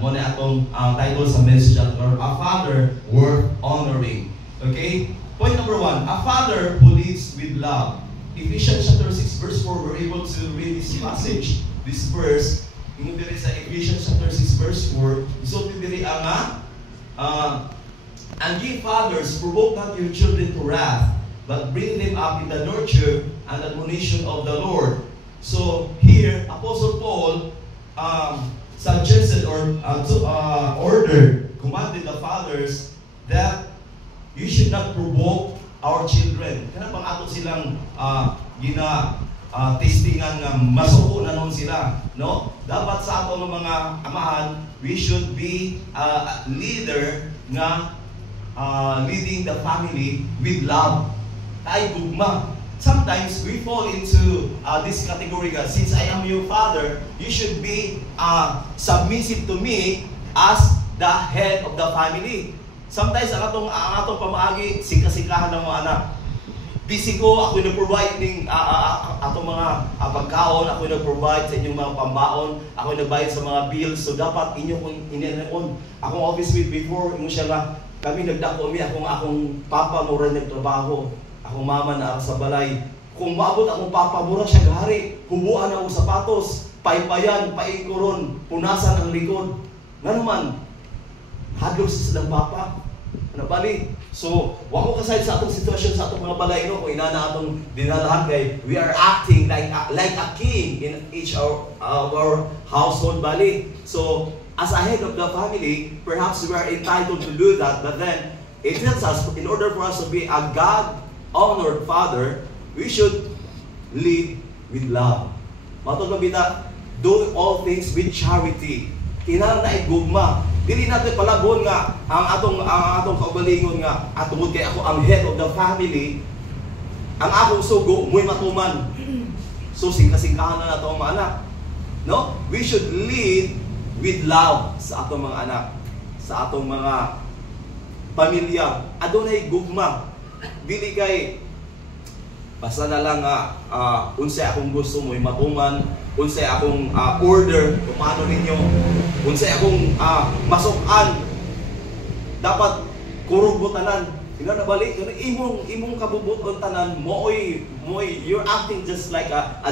Mo na atong title sa message or a father worth honoring. Okay? Point number 1, a father who leads with love. Ephesians chapter 6 verse 4, we're able to read this passage, this verse. Ingon diri sa Ephesians chapter 6 verse 4, so diri ang and ye fathers, provoke not your children to wrath, but bring them up in the nurture and admonition of the Lord. So here, Apostle Paul suggested or ordered, commanded the fathers that you should not provoke our children. Kana pang ato silang testingan nga masuko na nun sila, no? Dapat sa ato ng mga amahan, we should be a leader nga leading the family with love. Tay gugma. Sometimes we fall into this category nga, since I am your father, you should be submissive to me as the head of the family. Sometimes ang atong pamaagi, sika-sikahan ng mga anak. Busy ko, ako nag-provide ng atong mga pagkaon, ako nag-provide sa inyong mga pambaon, ako nagbayad sa mga bills, so dapat inyo kong ininon. Akong office mate before, inyo siya nga, kami nagdako mi, akong papa mura nagtrabaho, akong mama na sa balay. Kung maabot akong papa, mura siya gahari, hubuan akong sapatos, paypayan, paikuron, punasan ang likod. Nga naman, hadlos sa silang papa. Ano bali? So, wako kasayad sa atong sitwasyon sa atong mga balay, no? Kung inana atong dinalahan kay, we are acting like a king in each of our household bali. So, as a head of the family, perhaps we are entitled to do that, but then, it tells us, in order for us to be a God-honored father, we should lead with love. Matod mabita, do all things with charity. Kinahanglan na igugma. Dili natin palabon nga ang atong kaugalingon nga atungod kay ako ang head of the family, ang akong sugo mo'y matuman. So singka-singkahan na nato ang mga anak. No? We should lead with love sa atong mga anak, sa atong mga pamilya. Adunay gugma. Dili kay basta na lang unsay akong gusto mo'y matuman, unsay akong order kung paano ninyo, unsay akong masukan, dapat kurog mo tanan. Tingnan na balik, imong kabubuton tanan, mo'y you're acting just like a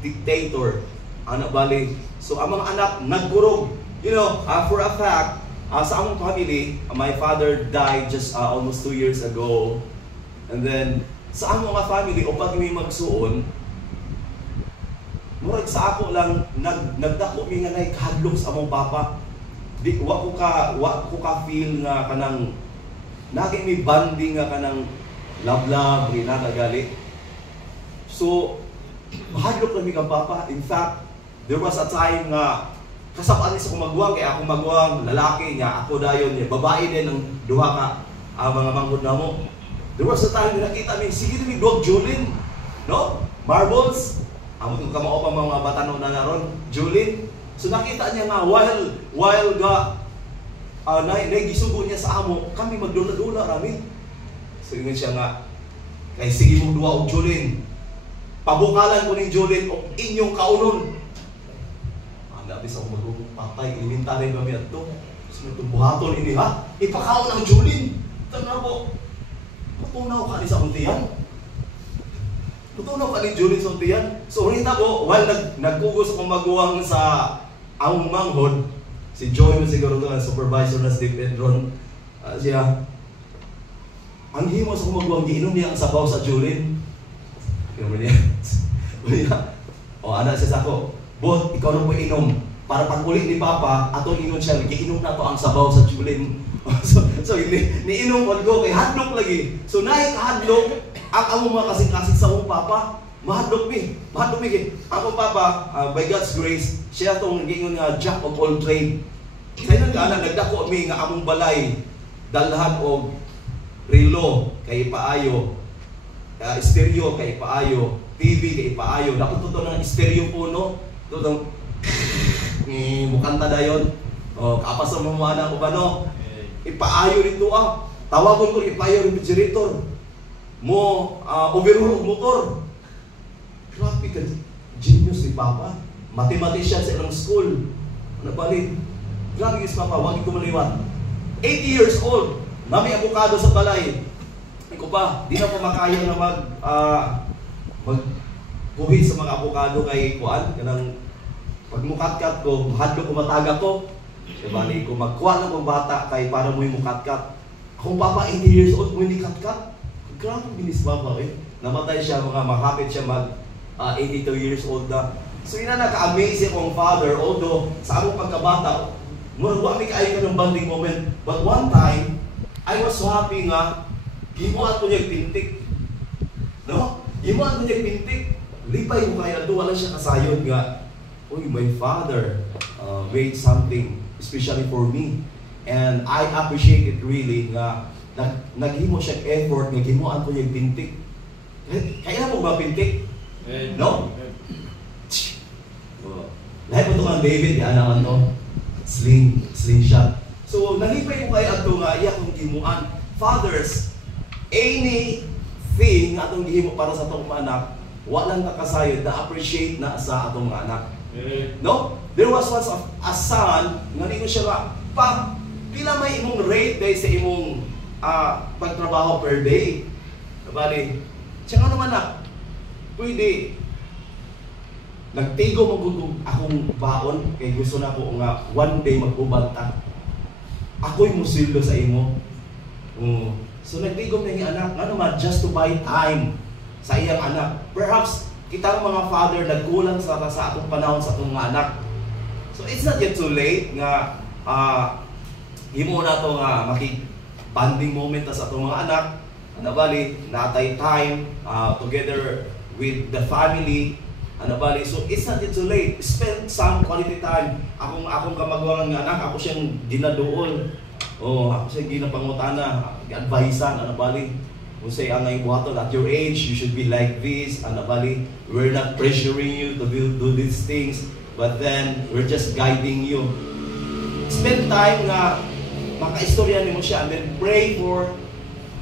dictator. Ano balik? So ang mga anak nagkurog. You know, for a fact, sa among family, my father died just almost 2 years ago. And then sa among mga family, upag may magsuon, murag sa ako lang nagdako mi nga nay kahadlok sa among papa. Di wa ko ka feel nga kanang naging may bonding nga kanang love ginagagali. So mahadlok lang mi kang papa. In fact, there was a time nga kasapaan ni sa kumagwang kay ako magwang lalaki niya, ako dayon niya, babae din ng duha ka mga manggod namo. There was a time na nakita mi sige mi dog Julin, no? Marbles. Amo kung kamao pa mga batanon na naron, Julin. So nakita niya nga while ga naigisugo niya sa amo, kami magdula-dula rami. So ingon siya nga kay sige mo duha og Julin. Pabukalan ko ni Julin og inyong kaunon. Labis ako magpapay, elementary kami ato. So buhaton ini ha, ipakaon ang Julin. Tanaw po. Tutunaw ka ni sa untiyan. Tutunaw ka ni Julin sa untiyan. So rin po, while nagkugos akong maguwang sa among manghod, si Joy mo siguro ito ang supervisor na Steve Pedron, siya, ang himo sa kumaguwang, giinom niya ang sabaw sa Julin. Giinom niya. O anak siya sa ako, Bot, ikaw nang mo inom. Para pag ulit ni Papa, atong inom siya, giinom na to ang sabaw sa Julin. So niinom ko kay hadlok lagi. So naik hadlok ang among mga kasing-kasing sa among papa. Mahadlok mi kay ako papa, by God's grace, siya tong gingon nga jack of all trade. Kaya nagana nagdako mi nga among balay dalhan og relo kay paayo, stereo kay paayo, TV kay paayo. Dapat to ng stereo po no. Tutong mukanta dayon. O kapas mo mo ana ko ba no? Ipaayo rito tawagon ko ipaayo rin refrigerator mo, overhaul motor. Grabe ka, genius ni Papa, mathematician sa ilang school. Ano balik? Grabe is Papa, wag ko maliwan. 80 years old, nami abukado sa balay. Iko ba, di na po makaya na magpuhit sa mga abukado kay Kuan. Kanang pag mukatkat ko, hadlo ko mataga ko. Bali ko magkuha ng bata kay para mo yung mukatkat. Kung Papa 80 years old, mo hindi katkat. Grabe bilis Papa eh. Namatay siya, mga makapit siya mag 82 years old na. So yun na naka-amaze akong father, although sa among pagkabata, wala may kaayo ka ng bonding moment. But one time, I was so happy nga, gimuan ko niya pintik. No? Gimuan ko niya pintik. Lipay ko kaya doon, wala siya kasayod nga. Uy, my father made something, especially for me. And I appreciate it really nga, naghimo siya effort, nga gimuan ko niya pintik. Kaya mo ba pintik? No? Lahat po ito kang David, yan naman to. Slingshot. So, nalipay ko kaya ito nga, iya kong gimuan. Fathers, anything nga itong gihimo para sa itong mga anak, walang kakasayod na appreciate na sa atong mga anak. No? There was once a son, nga nino siya nga, pila may imong rate day sa imong pagtrabaho per day. Bali, siya nga naman na, pwede, nagtigo magugog akong baon, kay gusto na ko nga, one day magubanta. Ako'y musildo sa imo. So nagtigom na yung anak, nga naman, just to buy time sa iyang anak. Perhaps, kita mga father, nagkulang sa atong panahon sa atong mga anak. So it's not yet too late nga, himo na ito nga, makik-bonding moment sa atong mga anak. Bali, natay time together with the family. Bali, so it's not yet too late. Spend some quality time. Akong kamagwangan nga anak, ako siyang ginaduol. Ako siyang ginapangutana, advisean, bali. Kung say, ang ngayong buhaton, at your age, you should be like this, bali. We're not pressuring you to do these things, but then, we're just guiding you. Spend time nga, makaistorya mo siya, and then pray for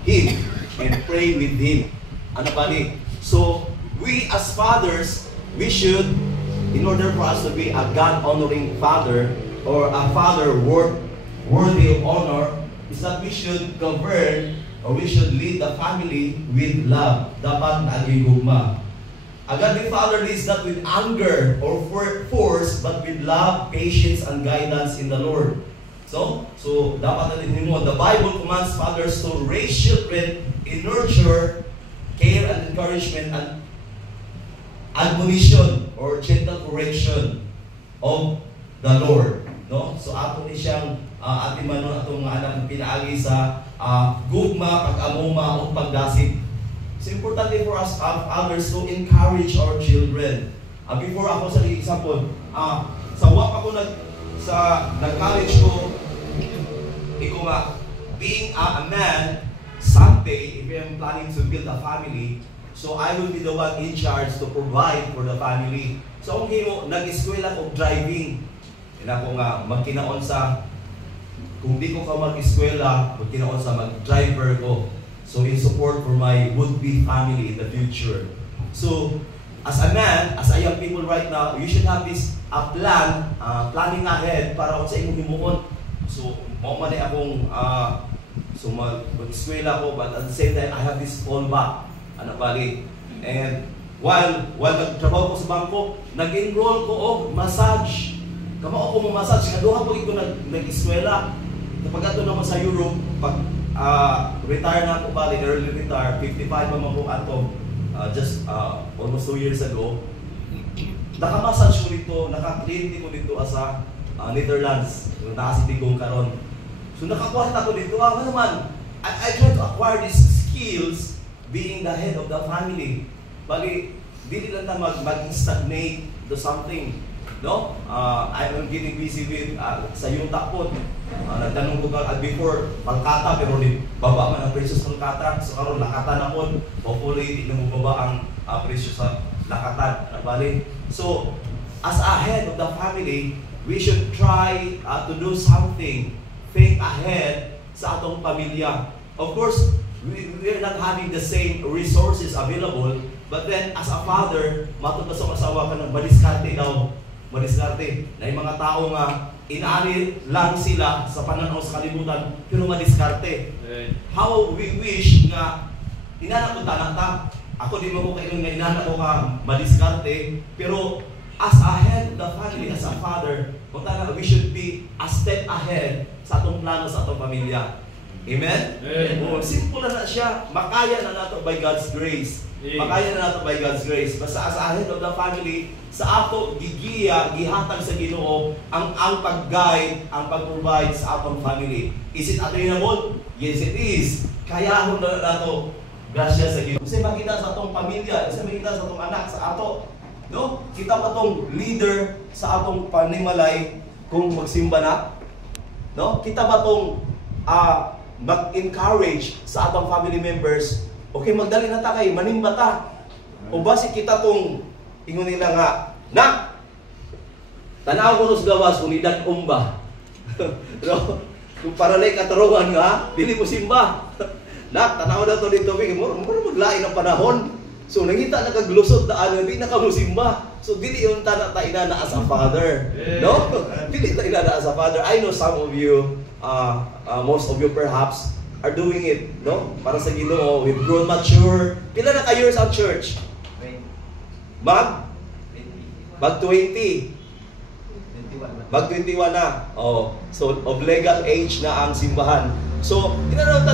him, and pray with him. Bali. So, we as fathers, we should, in order for us to be a God-honoring father, or a father worthy of honor, is that we should govern, or we should lead the family with love. Dapat nagigugma. A godly father leads not with anger or force, but with love, patience, and guidance in the Lord. So dapat natin mo, the Bible commands fathers to raise children in nurture, care, and encouragement, and admonition or gentle correction of the Lord. No? So ato ni siyang atimanon atong mga anak pinaagi sa gugma, pag-amuma, o pagdasig. It's important for us others to encourage our children. Before ako sa example, sa WAP ako nag-college ko, iko nga, being a man, someday, if I'm planning to build a family, so I will be the one in charge to provide for the family. So kung himo, nag-eskwela ko driving. Ako nga, magkinaon sa, kung di ko ka mag-eskwela, magkinaon sa mag-driver ko. So in support for my would-be family in the future. So, as a man, as a young people right now, you should have this planning ahead para sa inyong himuon. So, maumali akong, mag-eskwela ko, but at the same time, I have this fallback. Bali. And while nagtrabaho ko sa bangko, nag-enroll ko og massage. Kamao ko mo massage, kaduha po ito nag-eskwela. Kapag ato naman sa Europe, pag retire na ako, bali, early retire, 55 pa mo ato, just almost 2 years ago, naka-massage ko dito, naka-clinic ko dito sa Netherlands, nakasitigong karon. So nakakuha ako dito, naman, I try to acquire these skills being the head of the family. Bali, dili lang na mag-stagnate to something. No? I'm getting busy with sa yung takot. Nagtanong ko before, pangkata, pero baba man ang presyo sa pangkata. So karon lakatan na po. Hopefully, di na mo baba ang presyo sa lakatan. Bali. So, as a head of the family, we should try to do something. Think ahead sa atong pamilya. Of course, we're not having the same resources available, but then as a father, matubas ang asawa ka ng madiskarte daw. Madiskarte. Na yung mga tao nga inaari lang sila sa pananaw sa kalibutan, pero madiskarte. How we wish nga, inanak ko tanata. Ako di mo ko kayo nga inanak ko ka madiskarte, pero as a head of the family, as a father, we should be a step ahead sa atong plano sa atong pamilya. Amen? Oh, simple na siya. Makaya na nato by God's grace. Makaya na nato by God's grace. Basta as a head of the family, sa ato gigiya, gihatag sa Ginoo ang pag-guide, ang pag-provide sa atong family. Is it attainable? Yes, it is. Kaya na nato grasya sa Ginoo. Kasi makita sa atong pamilya, kasi makita sa atong anak, sa ato. No? Kita pa tong leader sa atong panimalay kung magsimba na. No? Kita ba tong mag-encourage sa atong family members, okay, magdali na ta kay manimba ta. O basi kita tong ingon nila nga, nak, tanaw ko sa gawas kung idan umba. No? Kung paralay katarungan nga, dili mo simba. Nak, tanaw na to dito, mo maglain ang panahon. So nangita na kaglusot na di na ka mo simba. So dili yung ta inana as a father. No? Dili ta inana as a father. I know some of you, most of you perhaps are doing it, no? Para sa Ginoo, we've grown mature. Pila na ka years at church? Mag 20. Mag 21 na. Oh, so of legal age na ang simbahan. So, inanaw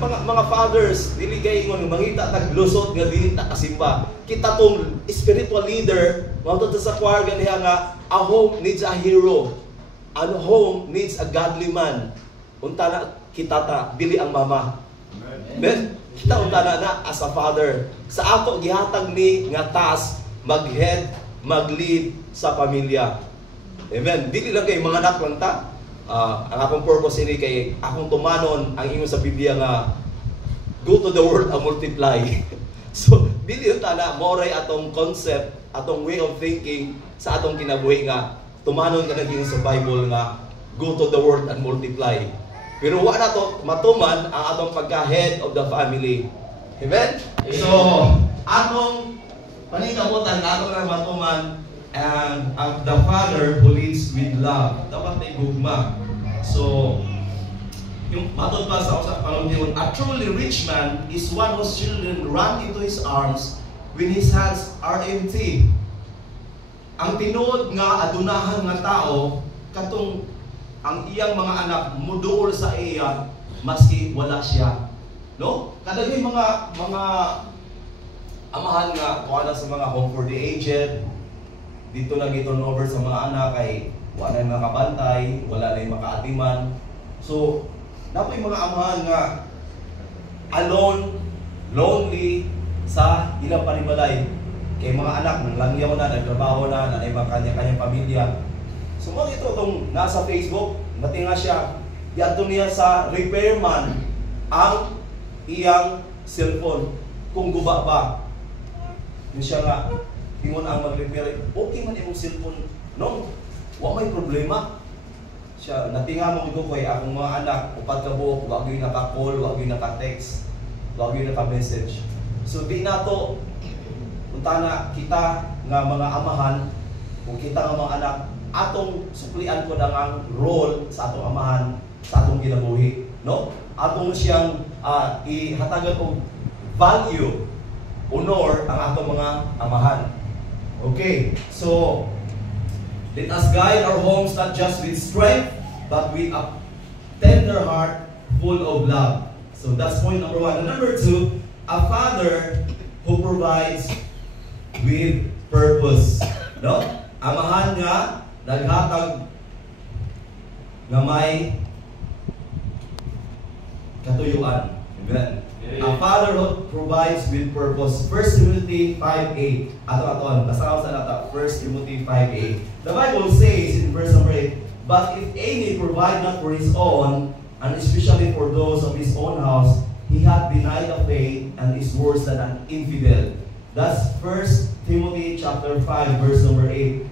mga fathers, dili kay ingon mangita taglusot nga dili ta kasimba. Kita tong spiritual leader, mao sa choir ganiha nga a home needs a hero. A home needs a godly man. Unta na kita ta dili ang mama. Amen. Kita unta na as a father. Sa ato gihatag ni nga task mag-head, mag-lead sa pamilya. Amen. Dili lang kay mga anak lang ta. Ang akong purpose ini kay akong tumanon ang ingon sa Biblia nga go to the world and multiply. So, dili ta na moray atong concept, atong way of thinking sa atong kinabuhi nga tumanon ka naging sa Bible nga go to the world and multiply. Pero wa na to matuman ang atong pagka-head of the family. Amen? So, atong panikabutan atong na matuman and the father who leads with love. Dapat may gugma. So, yung matod pa sa Panginoon, a truly rich man is one whose children run into his arms when his hands are empty. Ang tinuod nga adunahan nga tao katong ang iyang mga anak muduol sa iya maski wala siya. No? Kadagay mga amahan nga kuha sa mga home for the aged. Dito lang i-turnover sa mga anak kay wala na makabantay, wala na makaatiman. So, napoy mga amahan nga alone, lonely sa ilang panimalay. Kay mga anak, langyaw na, nagtrabaho na, nanay mga kanya-kanyang pamilya. So, mga ito itong nasa Facebook, natinga siya, yato niya sa repairman ang iyang cellphone. Kung guba ba, yun siya nga, ingon ang mag-repair, okay man yung cellphone. No, wala may problema. Siya, natinga mo ko kay akong mga anak, upat ka buok, wag yung naka-call, wag yung naka-text, wag yung naka-message. So, di na to, punta na kita nga mga amahan, kung kita nga mga anak, atong suplian ko na ang role sa atong amahan, sa atong ginabuhi. No? Atong siyang ihatagan og value, honor ang atong mga amahan. Okay, so let us guide our homes not just with strength, but with a tender heart full of love. So that's point number one. And number two, a father who provides with purpose. No? Amahan nga, naghatag nga may katuyuan. Amen. A father who provides with purpose. 1 Timothy 5:8. Ato-aton. Basta ako sa nata. 1 Timothy 5:8. The Bible says in verse number 8, but if any provide not for his own, and especially for those of his own house, he hath denied the faith and is worse than an infidel. That's 1 Timothy chapter 5 verse number 8.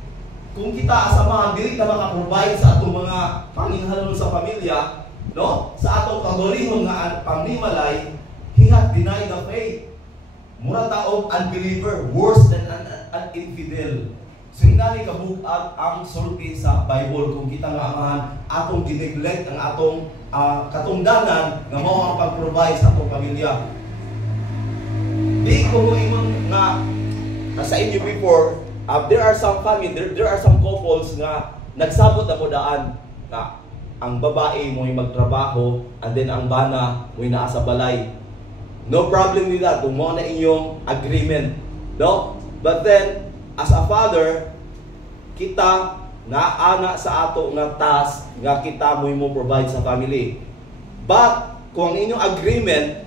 Kung kita asamahan, dili na maka-provide sa atong mga panginhalon sa pamilya, no? Sa atong kagalingon nga pamnimalay, he hath denied the faith. Mura taong unbeliever, worse than an infidel. sinali kabugat ang sulti sa Bible kung kita nga amahan atong gineglect ang atong katungdanan nga mao ang pag-provide sa atong pamilya. Di ko mo ingon nga sa inyo before, there are some family, there are some couples nga nagsabot na mo daan na ang babae mo magtrabaho and then ang bana mo naa sa balay. No problem with that kung mo na inyong agreement, no? But then as a father, kita naana sa ato nga task nga kita mo provide sa family. But kung ang inyong agreement,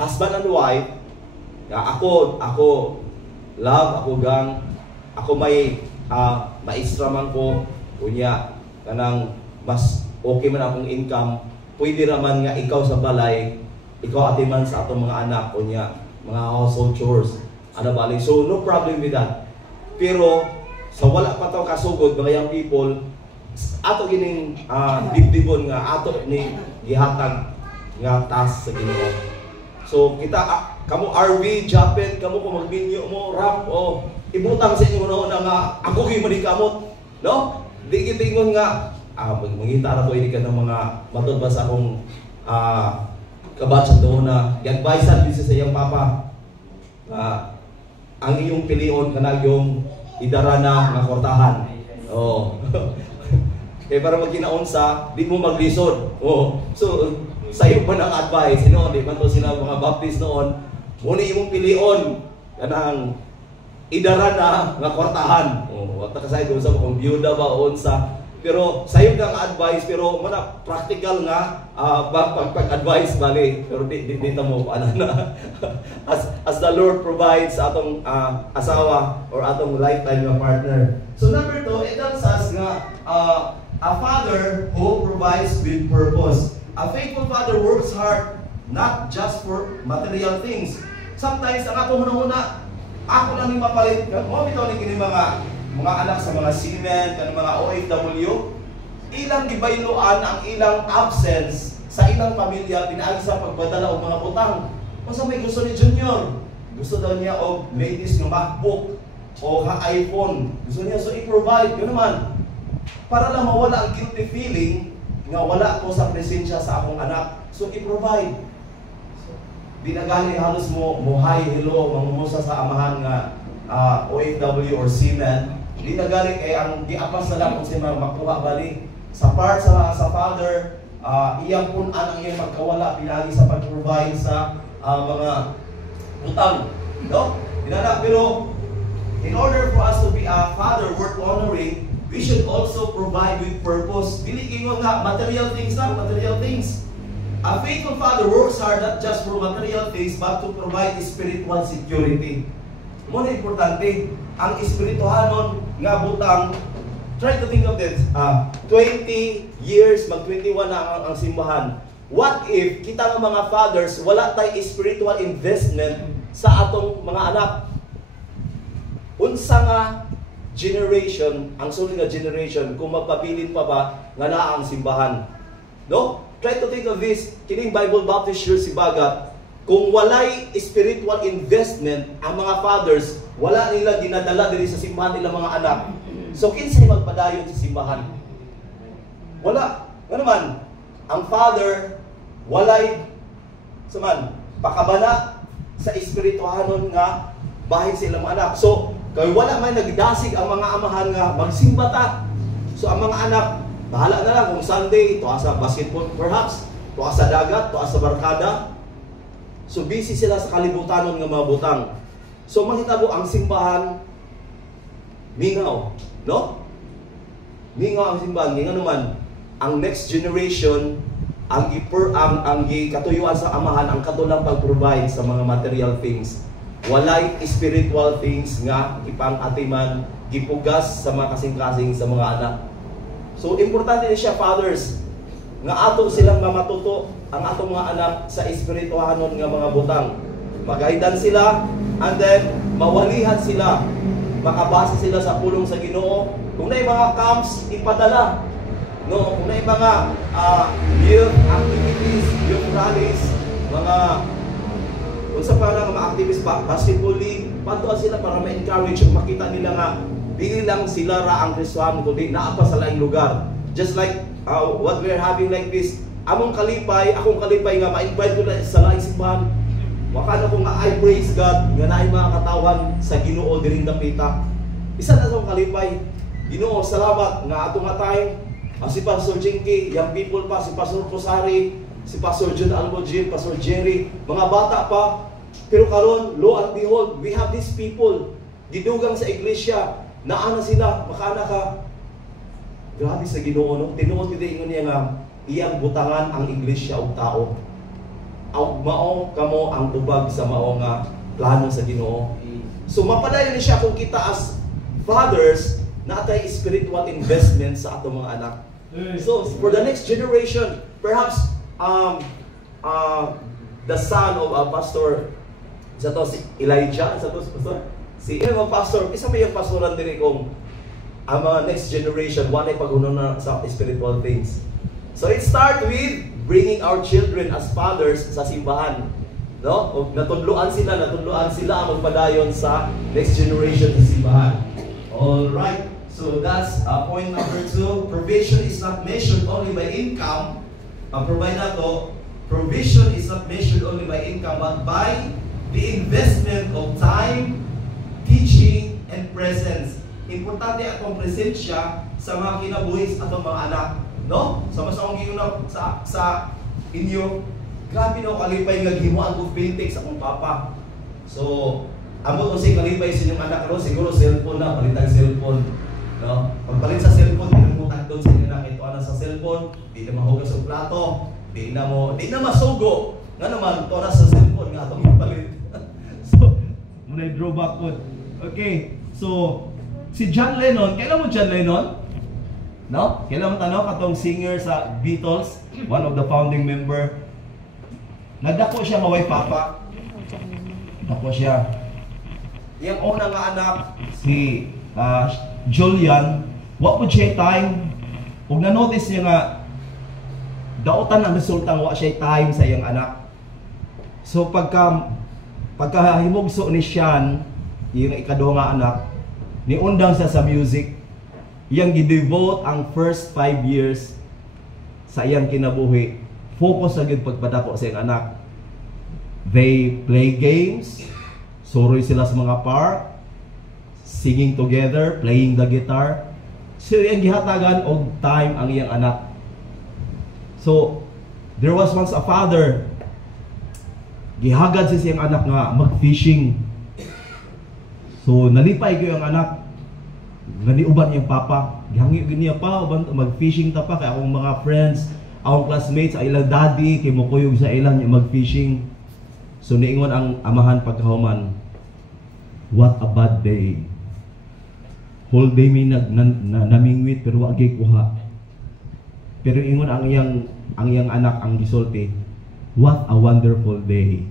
husband and wife, ako love, ako gang, ako may maestra man ko, kunya kanang mas okay man akong income, pwede raman nga ikaw sa balay, ikaw atiman sa atong mga anak, kunya mga household chores, ano bali. So no problem with that. Pero sa wala pa taw kasugod mga young people, ato gining dibdibon nga ato ni gihatag nga task sa Ginoo. So kita kamo RV, Japet, kamo kung magbinyo mo, rap o ibutang sa inyo na nga ako gyud manikamot, no? Di gitingon nga mangita ra ko ini ka ng mga matod ba sa akong kabatch doon na i-advisean din sa iyang papa. Ang iyong pilion kanang yung idara na nga kwartahan. Oh. Kaya para magkinaunsa, di mo maglisod. Oh. So sayo pa ng advice, di man to sila mga baptist noon. Muna imong pilion kanang idara na nga kwartahan. Oh, wata kasay do sa kung byuda ba o unsa. Pero sayo kang advice, pero mana practical nga pag-advise bali, pero di mo ano na as the Lord provides sa atong asawa or atong lifetime nga partner. So number 2, it tells us nga a father who provides with purpose. A faithful father works hard not just for material things. Sometimes ang atong hunahuna, ako lang ni mapalit, mo bitaw ni kini mga anak sa mga seamen, kanang mga OFW, ilang gibayloan ang ilang absence sa ilang pamilya pinaagi sa pagpadala og mga utang. Kung may gusto ni Junior, gusto daw niya og latest nga MacBook o iPhone, gusto niya, so i-provide yun naman para lang mawala ang guilty feeling nga wala ko sa presensya sa akong anak, so i-provide. Di na gani halos mo hi, hello, mangumusa sa amahan nga OFW or seaman. Di na galing ang giapas na lang kung siya makuha bali sa part sa father, iyang punan ang iyang magkawala pinagi sa pag-provide sa mga utang, no? Dinala, pero in order for us to be a father worth honoring, we should also provide with purpose. Dili kingon nga material things lang, material things. A faithful father works hard not just for material things but to provide spiritual security. Mo na importante ang espirituhanon nga butang. Try to think of this. 20 years, mag-21 na ang simbahan. What if kita ng mga fathers wala tay spiritual investment sa atong mga anak? Unsa nga generation, ang sunod nga generation, kung magpabilin pa ba nga naa ang simbahan? No? Try to think of this. Kining Bible Baptist Church Sibagat, kung walay spiritual investment ang mga fathers, wala nila dinadala diri sa simbahan nila mga anak. So kinsay magpadayon sa simbahan? Wala. Nga naman, ang father walay saman pakabana sa espirituhanon nga bahin sa ilang mga anak. So kay wala may nagdasig ang mga amahan nga magsimba ta. So ang mga anak bahala na lang kung Sunday tuwa sa basketball perhaps, tuwa sa dagat, tuwa sa barkada. So busy sila sa kalibutanon nga mga butang. So mahitabo ang simbahan mingaw, no? Mingaw ang simbahan, nga naman ang next generation ang gikatuyuan sa amahan ang katulang pag-provide sa mga material things. Walay spiritual things nga ipang-atiman, gipugas sa mga kasing-kasing sa mga anak. So importante din siya, fathers, nga ato silang mamatuto ang atong mga anak sa espirituhanon nga mga butang. Magaidan sila and then mawalihan sila. Makabasa sila sa pulong sa Ginoo. Kung na mga camps, ipadala. No, kung na mga youth activities, youth rallies, mga unsa pa nga mga activities, basketball league, patuan sila para ma-encourage makita nila nga dili lang sila ra ang Kristiyano kundi naa pa sa laing lugar. Just like what we're having like this, akong kalipay nga ma-invite ko na sa laing simbahan. Waka na ko nga I praise God nga naay mga katawan sa Ginoo diring dapita. Isa na sa kalipay. Ginoo, salamat nga ato nga time. Si Pastor Jinky, young people pa, si Pastor Rosari, si Pastor John Almojin, Pastor Jerry, mga bata pa. Pero karon, lo and behold, we have these people gidugang sa iglesia, naa na sila, makana ka. Grabe sa Ginoo, no? Tinuod kita ingon niya nga iyang butangan ang iglesia og tao. Mao kamo ang tubag sa mao nga plano sa Ginoo. So mapadayon ni siya kung kita as fathers na atay spiritual investment sa atong mga anak. So for the next generation, perhaps the son of a pastor, sa to si Elijah, sa to si mga pastor, isa may yung pastoran din kung ang mga next generation wala pag-uno na sa spiritual things. So it start with bringing our children as fathers sa simbahan, no? Natudluan sila ang magpadayon sa next generation sa simbahan. All right. So that's point number 2. Provision is not measured only by income. Provide na to. Provision is not measured only by income, but by the investment of time, teaching, and presence. Importante atong presensya sa mga kinabuhi sa atong mga anak. No? Sama-sama giunap sa inyo. Grabe no kalipay nga gihimuan og painting sa akong papa. So, amo kung say kalipay sa inyong anak ro, siguro cellphone na, palitang cellphone. No? Pagpalit sa cellphone, dinumutan doon sa inyo na ito ana sa cellphone, di na mahugas og plato, di na masugo. Nga naman to na sa cellphone nga atong ipalit. So, muna drawback po. Okay. So, si John Lennon, kailan mo John Lennon? No? Kailan mo tanong katong singer sa Beatles, one of the founding member. Nagdako siya maway papa. Dako siya. Yang una nga anak si Julian, what would siya time? Kung na-notice niya nga dautan ang resulta wa siya time sa iyang anak. So pagkahimugso ni Sean, yung ikaduha nga anak, niundang siya sa music. Iyang gidevote ang first 5 years sa iyang kinabuhi. Focus sa gyud pagpadako sa iyang anak. They play games, suroy sila sa mga park, singing together, playing the guitar. So iyang gihatagan og time ang iyang anak. So there was once a father, gihagad sa iyang anak nga mag-fishing. So nalipay ko yung anak. Ganiuban niyang papa, gihangi niya pa uban mag-fishing ta pa kay akong mga friends, akong classmates, ay ilang daddy kay mo kuyog sa ilang mag-fishing. So niingon ang amahan pagkahuman, what a bad day. Whole day may namingwit pero wa gyud kuha. Pero ingon ang iyang anak ang gisulti, what a wonderful day.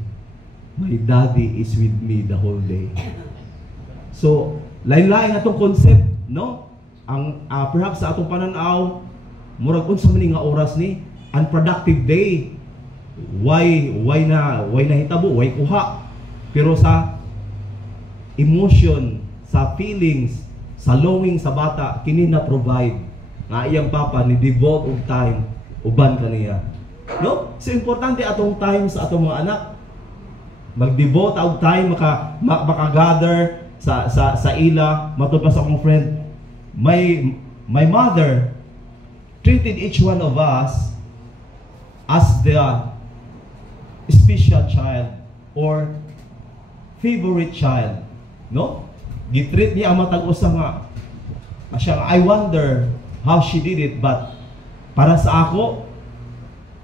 My daddy is with me the whole day. So lain-lain atong concept, no? Ang perhaps sa atong pananaw, murag unsa man nga oras ni unproductive day. Why hitabo, why kuha. Pero sa emotion, sa feelings, sa longing sa bata, kini na provide. Nga iyang papa ni devote og time uban kaniya. No? So importante atong time sa atong mga anak. Mag-devote og time maka-gather sa ila, matod pa sa akong friend. My mother treated each one of us as the special child or favorite child, no? Gitreat niya ang matag usa nga siya, I wonder how she did it, but para sa ako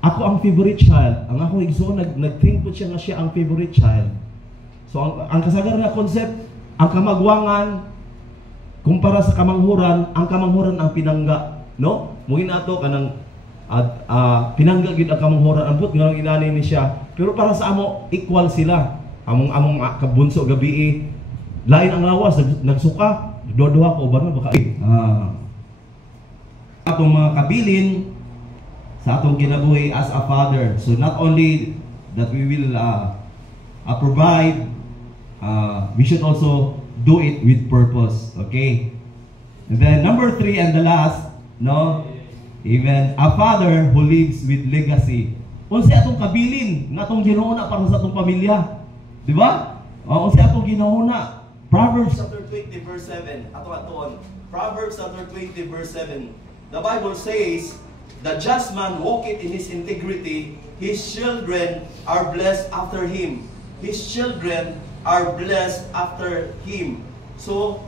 ang favorite child. Ang ako igsoon nag-think po siya nga siya ang favorite child. So ang kasagaran nga concept, ang kamagwangan kumpara sa kamanghuran, ang kamanghuran ang pinangga, no? Mugin ato kanang pinangga gid ang kamanghuran, ambot nga inani ni siya. Pero para sa amo equal sila. Among kabunso gabi lain ang lawas, nagsuka, duha ko uban baka atong mga kabilin sa atong kinabuhi as a father. So not only that we will provide, we should also do it with purpose. Okay? And then number 3 and the last, no? Amen. A father who lives with legacy. Unsa atong kabilin nga atong ginuuna para sa atong pamilya. Di ba? Unsa atong ginuuna? Proverbs chapter 20 verse 7. Ato-atoon. Proverbs chapter 20 verse 7. The Bible says, "The just man walketh in his integrity, his children are blessed after him." His children are blessed after him. So,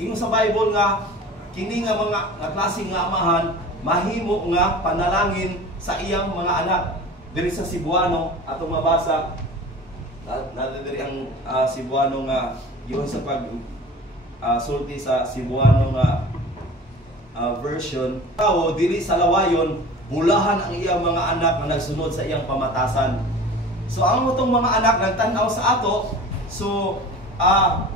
ingon sa Bible nga kini nga mga klase nga amahan mahimo nga panalangin sa iyang mga anak. Diri sa Cebuano atong mabasa na diri ang Cebuano nga giyon sa pag sulti sa Cebuano nga version. Tao dili sa lawayon bulahan ang iyang mga anak nga nagsunod sa iyang pamatasan. So ang motong mga anak nagtan-aw sa ato, so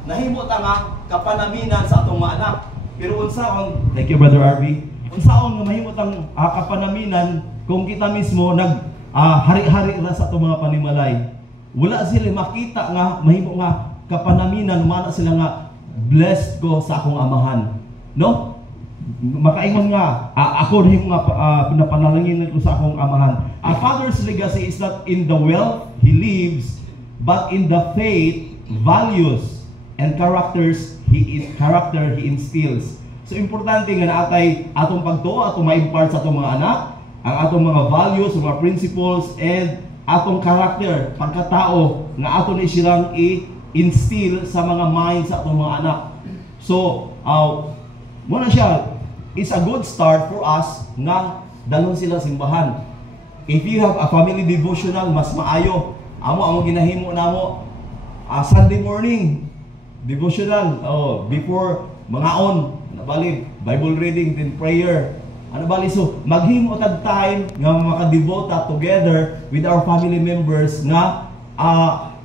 nahimo ta nga kapanaminan sa atong mga anak. Pero unsaon, thank you Brother RV. Unsaon nga mahimo tang kapanaminan kung kita mismo hari-hari ra sa atong mga panimalay. Wala sila makita nga mahimo nga kapanaminan, mana sila nga blessed ko sa akong amahan. No? Makaingon nga ako rin nga pinapanalangin ko sa akong amahan. A father's legacy is not in the wealth he leaves, but in the faith, values, and character he instills. So importante nga naatay atong pagtuo, atong ma-impart sa atong mga anak, ang atong mga values, mga principles, and atong character, pagkatao nga aton ni silang i-instill sa mga mind sa atong mga anak. So, muna siya, it's a good start for us nga dalon sila simbahan. If you have a family devotional, mas maayo. Amo ginahimo namo Sunday morning devotional, before mangaon, nabali Bible reading then prayer. Ano bali, so maghimo tag time nga makadebota together with our family members nga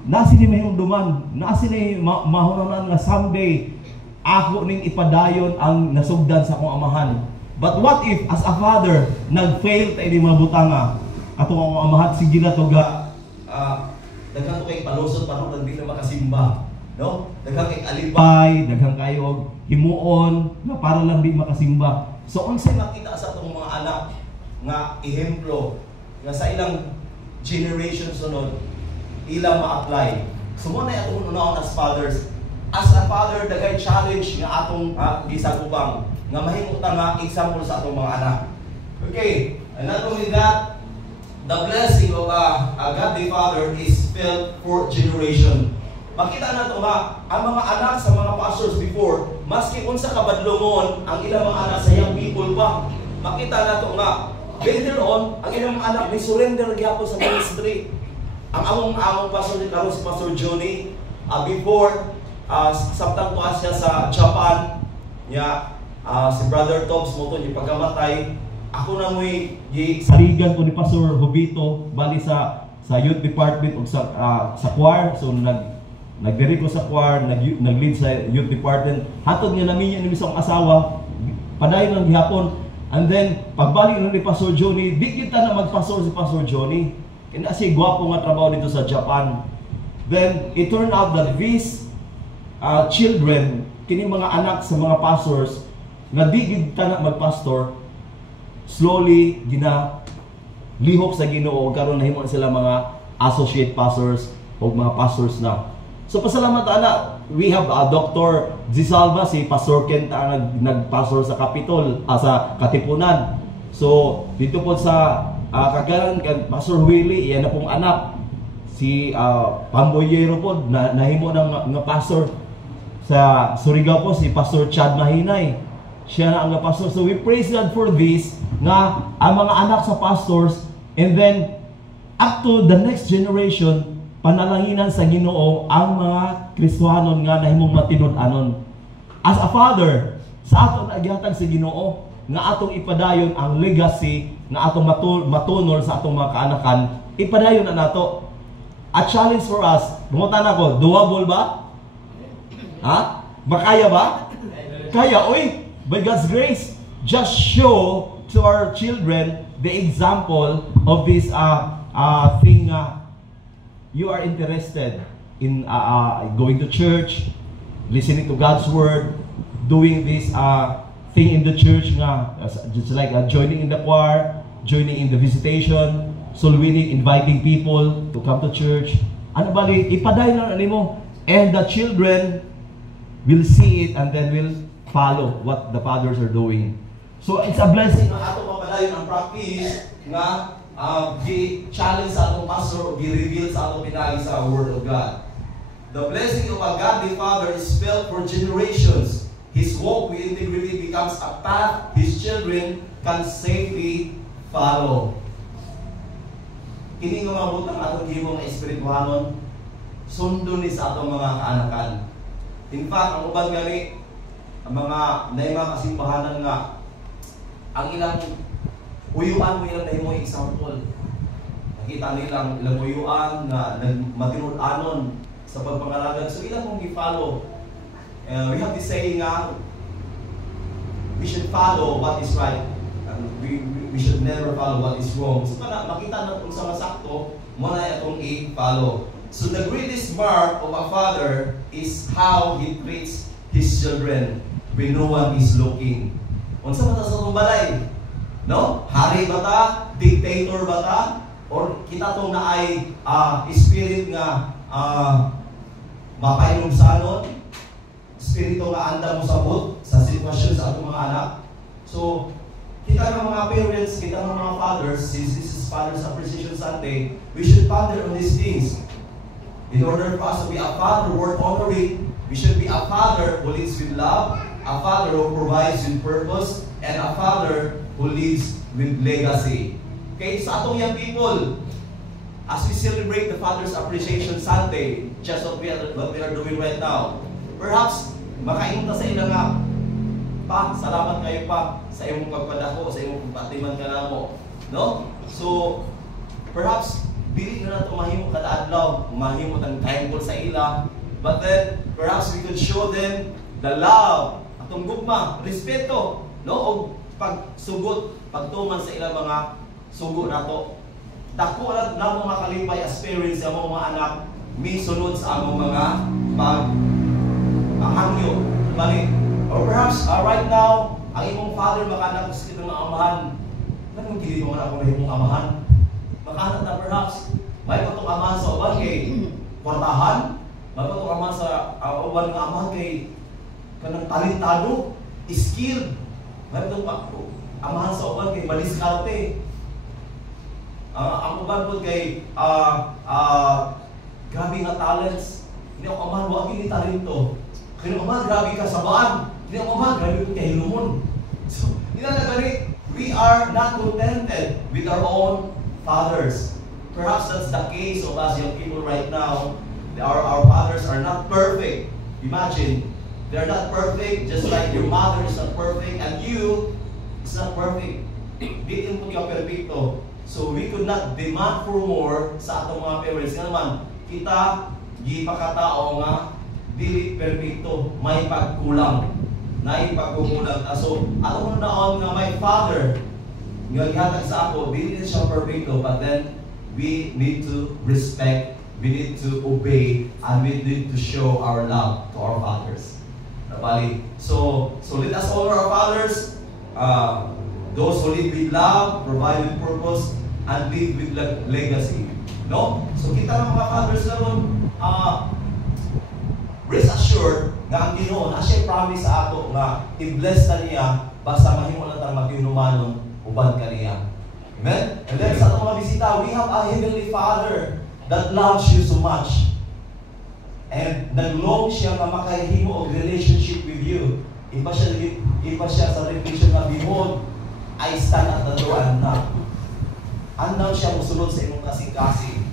na sila mahimduman, na sila mahunanan nga someday ako ning ipadayon ang nasugdan sa akong amahan. But what if as a father nag-fail ta ini mga butanga atong akong amahan, sige na to ga daghang to kay palusot paano nang di na makasimba, no? Daghang kay alipay, daghang kayo himuon na para lang di makasimba. So unsay makita sa atong mga anak nga ehemplo nga sa ilang generation sunod ilang ma-apply. So mo na atong unahon as fathers. As a father, dagay challenge nga atong gisagubang nga mahimo ta nga example sa atong mga anak. Okay, and not only that, the blessing of a godly father is felt for generation. Makita nato nga ang mga anak sa mga pastors before, maski unsa kabadlongon ang ilang mga anak sa young people pa, makita nato nga later on ang ilang mga anak may surrender gyapon sa ministry. Ang among pastor ni karon si Pastor Johnny, before sabtang tuwa siya sa Japan niya, si Brother Tobbs mo to ni pagkamatay, ako na mo'y sarigan ko ni Pastor Hobito bali sa youth department o sa choir. So nagdiri ko sa choir, nag-lead sa youth department. Hatod nga namin yung isang asawa, padayon ng gihapon. And then pagbalik ni Pastor Johnny, di kita na magpastor si Pastor Johnny. Kasi gwapo nga trabaho dito sa Japan. Then it turned out that these children, kini mga anak sa mga pastors, nga di kita na magpastor, slowly lihok sa Ginoo, karon nahimo sila mga associate pastors o mga pastors na. So pasalamat ana, we have Dr. Zisalva, si Pastor Kent nagpastor sa Capitol, sa Katipunan. So dito po sa Kagaran, Pastor Willie, iyan na pong anak. Si Pamboyero po, nahimo ng pastor. Sa Surigao po, si Pastor Chad Mahinay, siya na ang pastor. So we praise God for this, nga ang mga anak sa pastors, and then up to the next generation, panalanginan sa Ginoo ang mga Kristohanon nga nahimong matinud-anon. As a father, sa aton agihatag sa Ginoo nga atong ipadayon ang legacy nga atong matunol sa atong mga kaanakan, ipadayon na nato. A challenge for us, bungutan ako, doable ba? Ha? Makaya ba? Kaya, oy! By God's grace, just show to our children the example of this thing. You are interested in going to church, listening to God's word, doing this thing in the church nga, just like joining in the choir, joining in the visitation, soul winning, inviting people to come to church. Ano bali, ipadayon na mo, and the children will see it and then will follow what the fathers are doing. So it's a blessing na ato mapadayon ang practice nga gi-challenge sa atong pastor o gi-reveal sa atong pinagi sa Word of God. The blessing of a godly father is felt for generations. His walk with integrity becomes a path his children can safely follow. Kini nga mabot ang atong gihimo nga espirituhanon, sundo ni sa atong mga kaanakan. In fact, ang uban gani, ang mga naima kasimbahanan nga, ang ilang uyuan mo ilang nahimo example. Nakita nilang ilang uyuan na matinud-anon sa pagpangalagad. So ilang mong i-follow. We have this saying nga, we should follow what is right. We should never follow what is wrong. So makita na kung sa masakto, muna itong i-follow. So the greatest mark of a father is how he treats his children when no one is looking. Unsa man ta sa itong balay? No? Hari ba ta? Dictator ba ta? Or kita tong naay spirit nga mapainom sa anon? Spirito nga anda mo sabot sa sitwasyon sa atong mga anak. So, kita ng mga parents, kita ng mga fathers, since this is Father's Appreciation Sunday, we should ponder on these things. In order for us to be a father worth honoring, we should be a father who lives with love, a father who provides with purpose, and a father who lives with legacy. Okay, sa atong young people, as we celebrate the Father's Appreciation Sunday, just what we are doing right now, perhaps makaingon ta sa ila nga, pa, salamat kayo pa sa imong pagpadako, sa imong pagpatiman ka namo, no? So perhaps dili na nato mahimo kada adlaw, mahimo tang thankful sa ila, but then perhaps we could show them the love, atong gugma, respeto, no? Og pagsugot, pagtuman sa ila mga sugo nato. Dako na namo makalipay as parents sa mga anak misunod sa among mga hangyo, balik. Or perhaps right now, ang imong father makanak sa kitang amahan. Anong kili mo na akong imong amahan? Makanak na perhaps, may patong amahan sa uban kay kwartahan, may patong amahan sa uban nga amahan kay kanang talentado, skill, may patong amahan sa uban kay maliskarte. Ang uban po kay grabe nga talents. Hindi ako amahan, wag ni talento. Kaya amahan, grabe ka sa baan. Hindi ako amahan, grabe ko kay lumon. So, hindi na nagani, we are not contented with our own fathers. Perhaps that's the case of us young people right now. Our fathers are not perfect. Imagine, they're not perfect, just like your mother is not perfect, and you is not perfect. Di po kayo perfecto. So we could not demand for more sa atong mga parents. Nga naman, kita gipakatao nga dili perfecto, may pagkulang. May pagkukulang. So atong naon nga my father nga gihatag sa ako, dili siya perfecto, but then we need to respect, we need to obey, and we need to show our love to our fathers. Nabali. So let us honor our fathers. Those who live with love, provide with purpose, and live with legacy. No? So kita ng mga fathers na ron, rest assured nga ang Ginoo na siya promise sa ato nga i-bless na niya basta mahimo na tang maghinumanon uban kaniya. Amen? And then sa atong mga bisita, we have a Heavenly Father that loves you so much. And naglong siya nga makahimo og relationship with you. Iba siya sa revelation nga, behold, I stand at the door and knock. Andaw siya musulod sa imong kasing-kasing.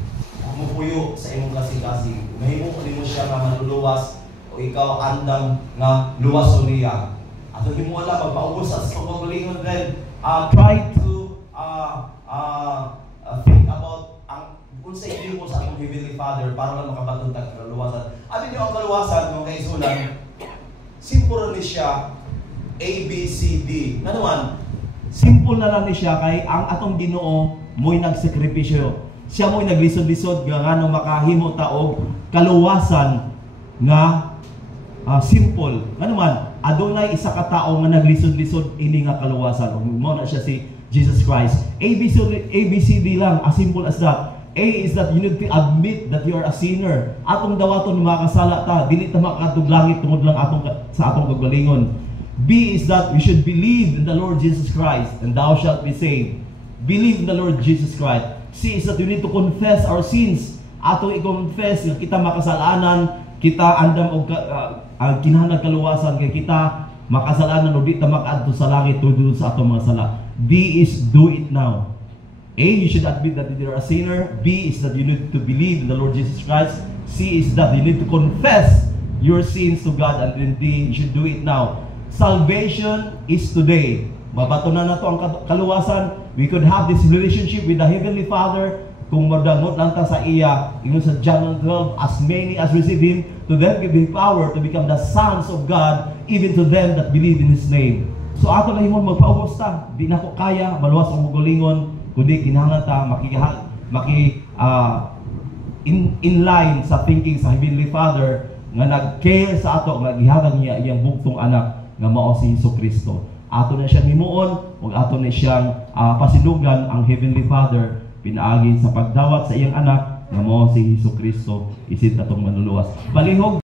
Mupuyo sa imong kasing-kasing. Mahimo mo siya nga manluluwas o ikaw andang nga luwason niya. At hindi mo alam, magpaubos sa pagpagalingon then try to think about kung sa iyo mo sa atong Heavenly Father para lang makabatong kaluwasan. Abi niyo ang kaluwasan mga kaisulan, simple ni siya A, B, C, D. Ano man? Simple na lang ni siya kay ang atong Ginoo mo'y nagsakripisyo. Siya mo'y naglisod-lisod nga ngano makahimo ta og kaluwasan nga simple. Ano man? adunay isa ka tawo nga naglisod-lisod ini nga kaluwasan. Ug mo na siya si Jesus Christ. ABCD lang, as simple as that. A is that you need to admit that you are a sinner. Atong dawaton makasala ta, dili ta makadtog langit tungod lang sa atong kagalingon. B is that you should believe in the Lord Jesus Christ and thou shalt be saved. Believe in the Lord Jesus Christ. C is that you need to confess our sins. Atong i-confess nga kita makasalanan, kita andam og kinahanglan kaluwasan kay kita makasalanan o di ta makaadto sa langit tungod sa atong mga sala. B is do it now. A, you should admit that you are a sinner. B is that you need to believe in the Lord Jesus Christ. C is that you need to confess your sins to God. And then D, you should do it now. Salvation is today. Mabato na nato ang kaluwasan. We could have this relationship with the Heavenly Father. Kung magdamot lang ta sa iya, ingon sa John 12, as many as receive Him, to them give Him power to become the sons of God, even to them that believe in His name. So ato na himon magpaubos ta. Di na ko kaya, maluwas ang mugulingon, kundi kinahanglan ta in line sa thinking sa Heavenly Father nga nag-care sa ato, nga gihatag niya iyang bugtong anak nga mao si Jesucristo. Ato na siyang himuon, ug ato na siyang pasinugan ang Heavenly Father pinaagi sa pagdawat sa iyang anak nga mao si Jesucristo, isit atong manluluwas. Palihog